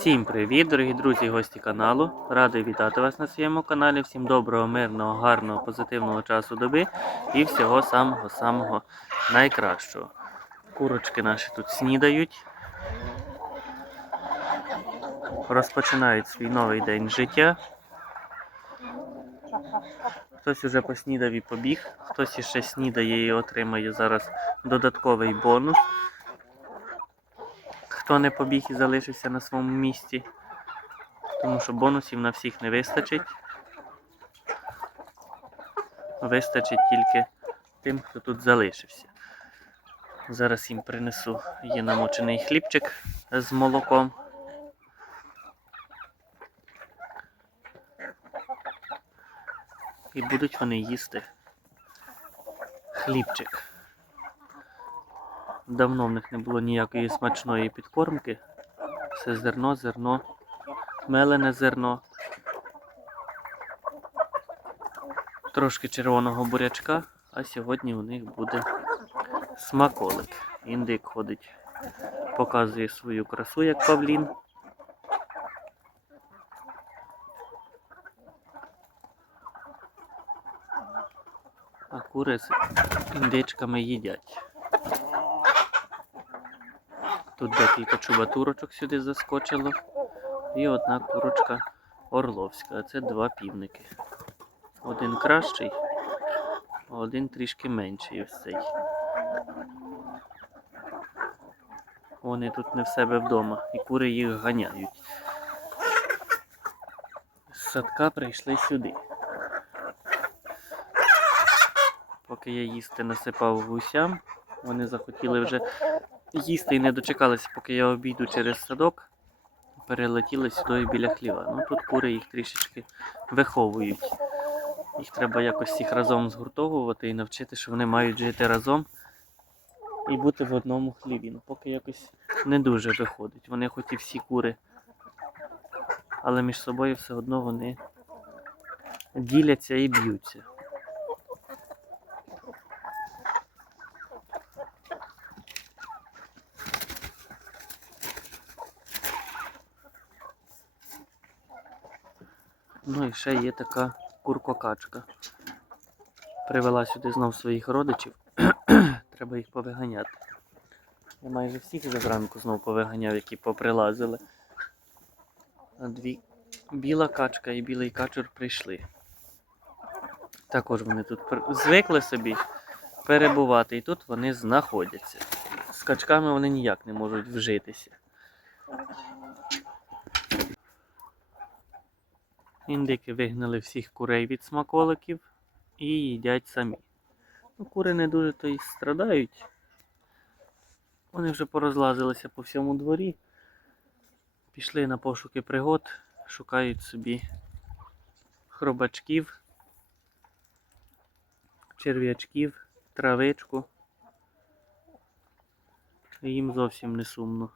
Всім привіт, дорогі друзі і гості каналу. Радий вітати вас на своєму каналі. Всім доброго, мирного, гарного, позитивного часу доби і всього самого-самого найкращого. Курочки наші тут снідають. Розпочинають свій новий день життя. Хтось уже поснідав і побіг, хтось іще снідає і отримає зараз додатковий бонус. Хто не побіг і залишився на своєму місці, тому що бонусів на всіх не вистачить. Вистачить тільки тим, хто тут залишився. Зараз їм принесу є намочений хлібчик з молоком. І будуть вони їсти хлібчик. Давно в них не було ніякої смачної підкормки. Все зерно, зерно, мелене зерно. Трошки червоного бурячка, а сьогодні у них буде смаколик. Індик ходить, показує свою красу, як павлін. А кури з індичками їдять. Тут декілька чубатурочок сюди заскочило. І одна курочка орловська. А це два півники. Один кращий, а один трішки менший ось цей. Вони тут не в себе вдома, і кури їх ганяють. З садка прийшли сюди. Поки я їсти насипав гусям, вони захотіли вже їсти і не дочекалися, поки я обійду через садок. Перелетіли сюди біля хліва. Ну тут кури їх трішечки виховують. Їх треба якось всіх разом згуртовувати і навчити, що вони мають жити разом і бути в одному хліві. Ну поки якось не дуже виходить. Вони хоч і всі кури, але між собою все одно вони діляться і б'ються. Ну і ще є така куркокачка. Привела сюди знов своїх родичів. Треба їх повиганяти. Я майже всіх зранку знов повиганяв, які поприлазили. А дві біла качка і білий качур прийшли. Також вони тут звикли собі перебувати, і тут вони знаходяться. З качками вони ніяк не можуть вжитися. Індики вигнали всіх курей від смаколиків і їдять самі. Ну, кури не дуже то й страдають. Вони вже порозлазилися по всьому дворі. Пішли на пошуки пригод, шукають собі хробачків, черв'ячків, травичку. Їм зовсім не сумно.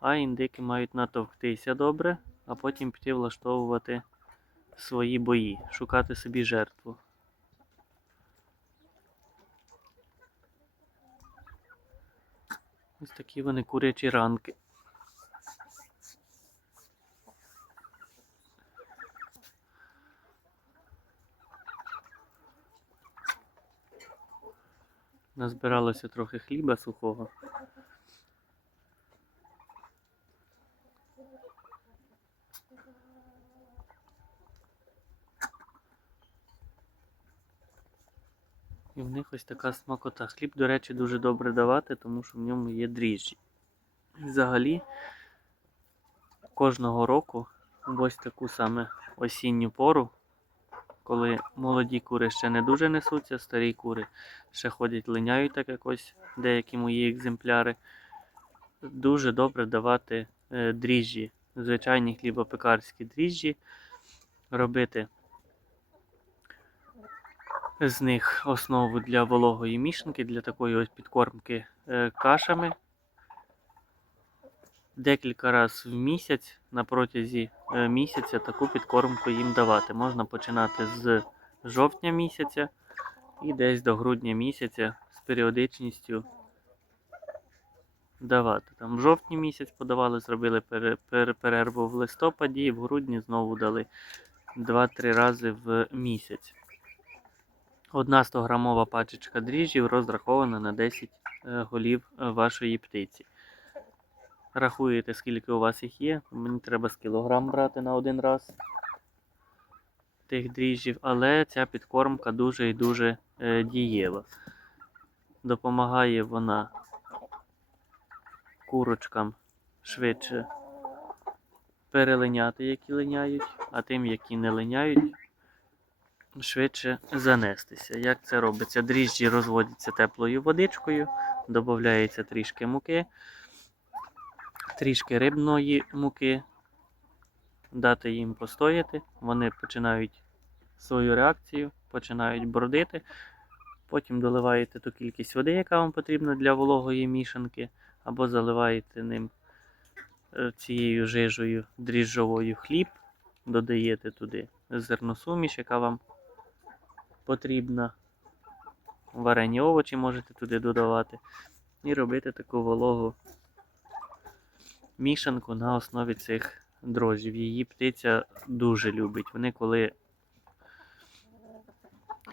А індики мають натовктися добре а потім піти влаштовувати свої бої, шукати собі жертву. Ось такі вони курячі ранки. Назбиралося трохи хліба сухого. І в них ось така смакота. Хліб, до речі, дуже добре давати, тому що в ньому є дріжджі. Взагалі, кожного року, в ось таку саме осінню пору, коли молоді кури ще не дуже несуться, старі кури ще ходять, линяють так якось деякі мої екземпляри, дуже добре давати е, дріжджі, звичайні хлібопекарські дріжджі, робити з них основу для вологої мішанки, для такої ось підкормки е, кашами. Декілька разів в місяць на протязі е, місяця таку підкормку їм давати. Можна починати з жовтня місяця і десь до грудня місяця з періодичністю давати. Там в жовтні місяць подавали, зробили пере- пере- перерву в листопаді і в грудні знову дали 2-3 рази в місяць. Одна 100-грамова пачечка дріжджів розрахована на 10 е, голів е, вашої птиці. Рахуєте, скільки у вас їх є. Мені треба з кілограм брати на один раз тих дріжджів, але ця підкормка дуже і дуже е, дієва. Допомагає вона курочкам швидше перелиняти, які линяють, а тим, які не линяють, швидше занестися. Як це робиться? Дріжджі розводяться теплою водичкою, додається трішки муки, трішки рибної муки, дати їм постояти, вони починають свою реакцію, починають бродити. Потім доливаєте ту кількість води, яка вам потрібна для вологої мішанки, або заливаєте ним е, цією жижею дріжджовою хліб, додаєте туди зерносуміш, яка вам потрібна. Варені овочі можете туди додавати. І робити таку вологу мішанку на основі цих дрожжів. Її птиця дуже любить. Вони коли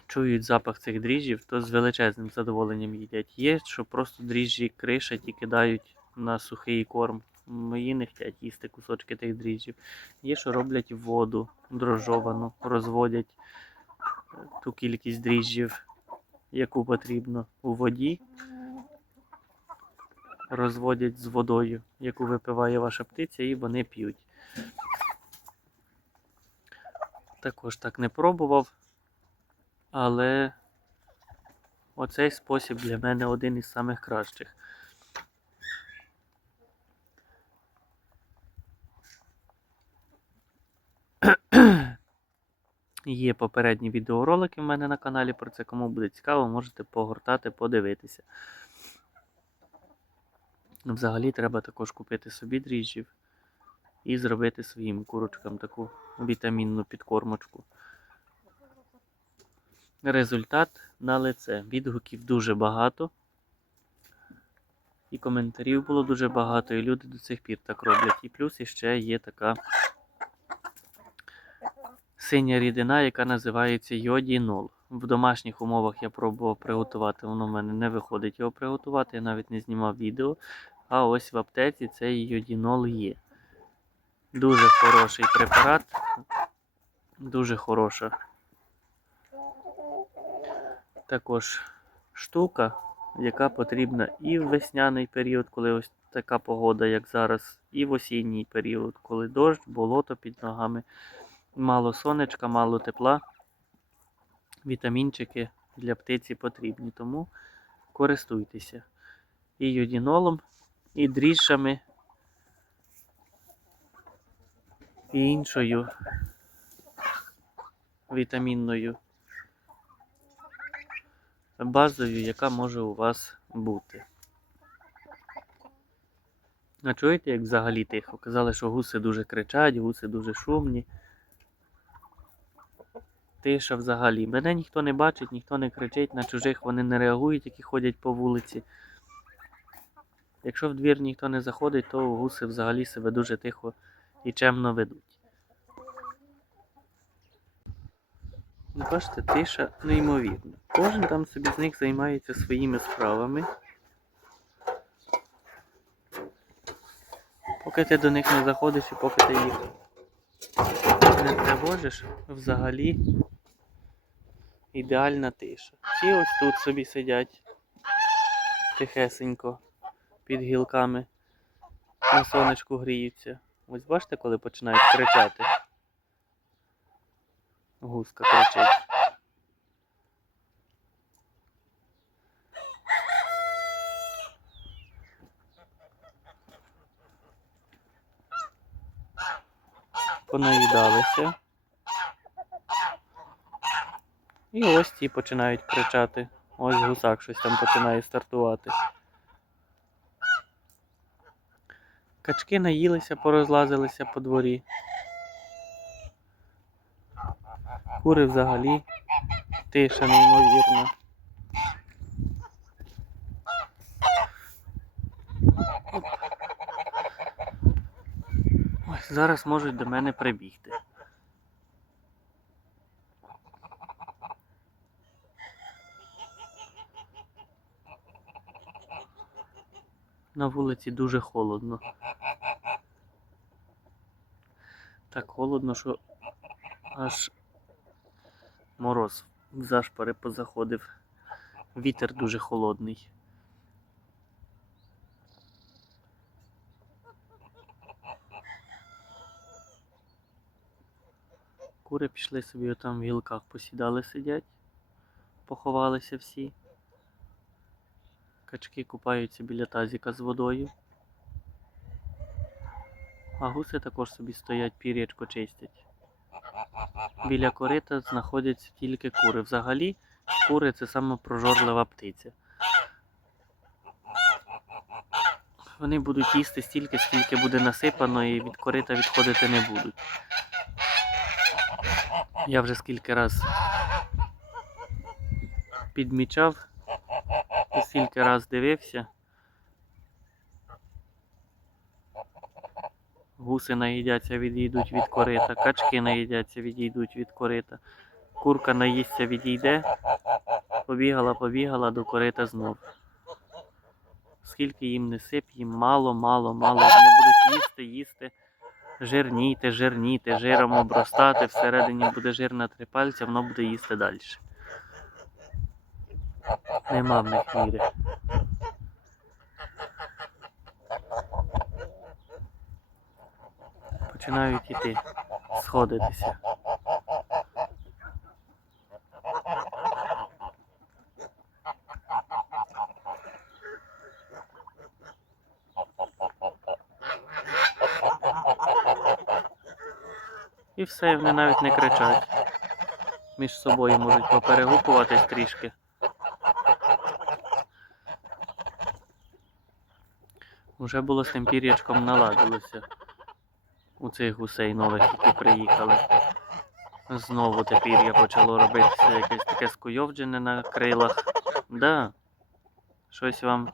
чують запах цих дріжджів, то з величезним задоволенням їдять. Є, що просто дріжджі кришать і кидають на сухий корм. Мої не хочуть їсти кусочки тих дріжджів. Є, що роблять воду дрожжовану, розводять ту кількість дріжджів, яку потрібно у воді. Розводять з водою, яку випиває ваша птиця, і вони п'ють. Також так не пробував. Але оцей спосіб для мене один із самих кращих. Є попередні відеоролики в мене на каналі про це. Кому буде цікаво, можете погортати, подивитися. Взагалі треба також купити собі дріжджів і зробити своїм курочкам таку вітамінну підкормочку. Результат на лице. Відгуків дуже багато. І коментарів було дуже багато, і люди до цих пір так роблять. І плюс іще є така синя рідина, яка називається йодінол. В домашніх умовах я пробував приготувати, воно в мене не виходить його приготувати, я навіть не знімав відео. А ось в аптеці цей йодінол є. Дуже хороший препарат, дуже хороша також штука, яка потрібна і в весняний період, коли ось така погода, як зараз, і в осінній період, коли дощ, болото під ногами, мало сонечка, мало тепла. Вітамінчики для птиці потрібні, тому користуйтеся і йодінолом, і дріжджами, і іншою вітамінною базою, яка може у вас бути. А чуєте, як взагалі тихо? Казали, що гуси дуже кричать, гуси дуже шумні. Тиша взагалі. Мене ніхто не бачить, ніхто не кричить, на чужих вони не реагують, які ходять по вулиці. Якщо в двір ніхто не заходить, то гуси взагалі себе дуже тихо і чемно ведуть. Ну, Бачите, тиша неймовірна. Кожен там собі з них займається своїми справами. Поки ти до них не заходиш і поки ти їх не тривожиш, взагалі ідеальна тиша. Всі ось тут собі сидять тихесенько під гілками, на сонечку гріються. Ось бачите, коли починають кричати. Гуска кричить. Понаїдалися. І ось ті починають кричати. Ось гусак щось там починає стартувати. Качки наїлися, порозлазилися по дворі. Кури взагалі тиша неймовірна. Ось зараз можуть до мене прибігти. На вулиці дуже холодно. Так холодно, що аж мороз в зашпори позаходив. Вітер дуже холодний. Кури пішли собі там в гілках посідали, сидять, поховалися всі. Качки купаються біля тазіка з водою. А гуси також собі стоять, пір'ячко чистять. Біля корита знаходяться тільки кури. Взагалі, кури це саме прожорлива птиця. Вони будуть їсти стільки, скільки буде насипано, і від корита відходити не будуть. Я вже скільки раз підмічав скільки раз дивився. Гуси наїдяться, відійдуть від корита, качки наїдяться, відійдуть від корита. Курка наїсться, відійде, побігала, побігала до корита знов. Скільки їм не сип, їм мало, мало, мало. Вони будуть їсти, їсти, жирніти, жирніти, жиром обростати, всередині буде жир на три пальця, воно буде їсти далі. Нема в них міри. Починають іти, сходитися. І все, вони навіть не кричать. Між собою можуть поперегукуватись трішки. Уже було з тим пір'ячком наладилося у цих гусей нових, які приїхали. Знову те пір'я почало робитися якесь таке скуйовджене на крилах. Да, щось вам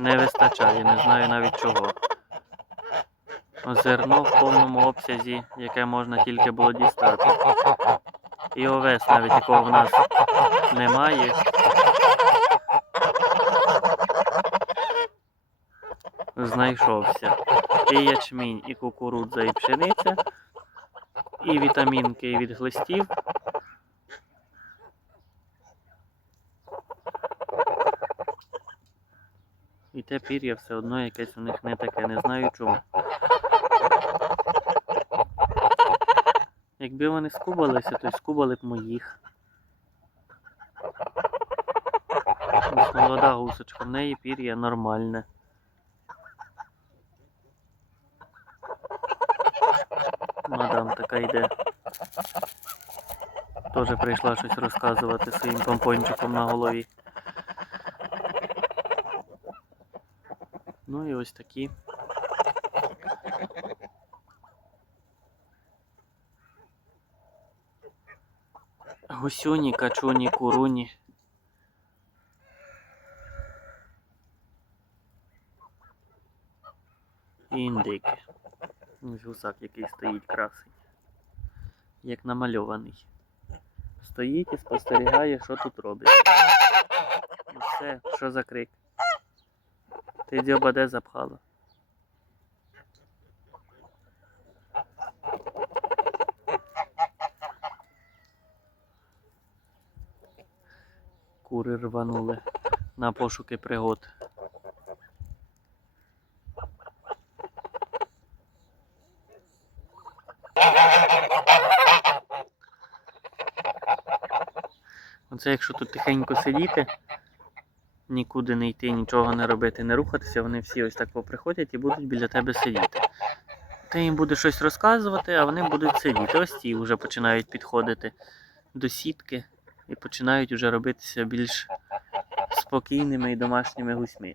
не вистачає, не знаю навіть чого. Зерно в повному обсязі, яке можна тільки було дістати. І овес навіть якого в нас немає. Знайшовся. І ячмінь, і кукурудза, і пшениця, і вітамінки від глистів. І те пір'я все одно якесь у них не таке, не знаю чому. Якби вони скубалися, то й скубали б моїх. Молода гусочка, в неї пір'я нормальне. Мадам така йде. Теж прийшла щось розказувати своїм помпончиком на голові. Ну і ось такі. Гусюні, качуні, куруні. І індики. Ось гусак, який стоїть красень. Як намальований. Стоїть і спостерігає, що тут робить. І все, що за крик. Ти дзьоба де запхала? Кури рванули на пошуки пригод. Оце якщо тут тихенько сидіти, нікуди не йти, нічого не робити, не рухатися, вони всі ось так поприходять і будуть біля тебе сидіти. Ти їм будеш щось розказувати, а вони будуть сидіти. Ось ті вже починають підходити до сітки і починають вже робитися більш спокійними і домашніми гусьми.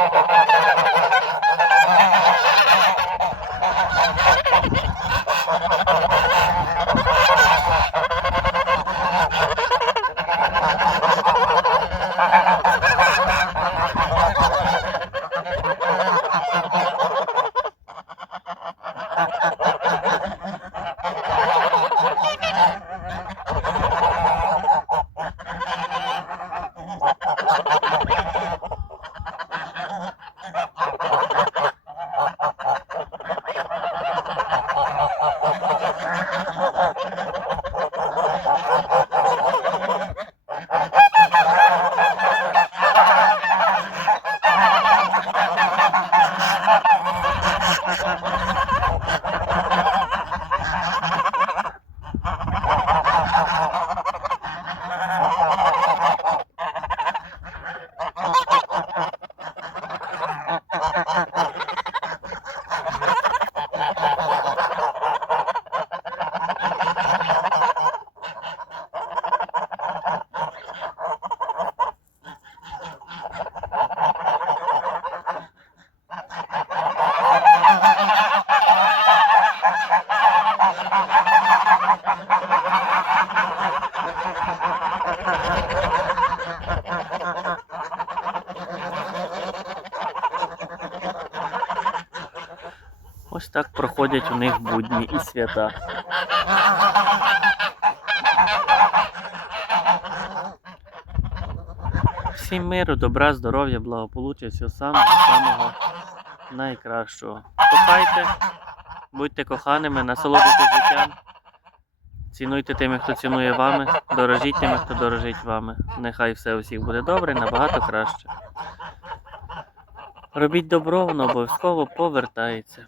проходять у них будні і свята. Всім миру, добра, здоров'я, благополуччя, всього самого самого найкращого. Кохайте, будьте коханими, насолоджуйтесь життям. Цінуйте тими, хто цінує вами, дорожіть тими, хто дорожить вами. Нехай все у всіх буде добре, набагато краще. Робіть добро, воно обов'язково повертається.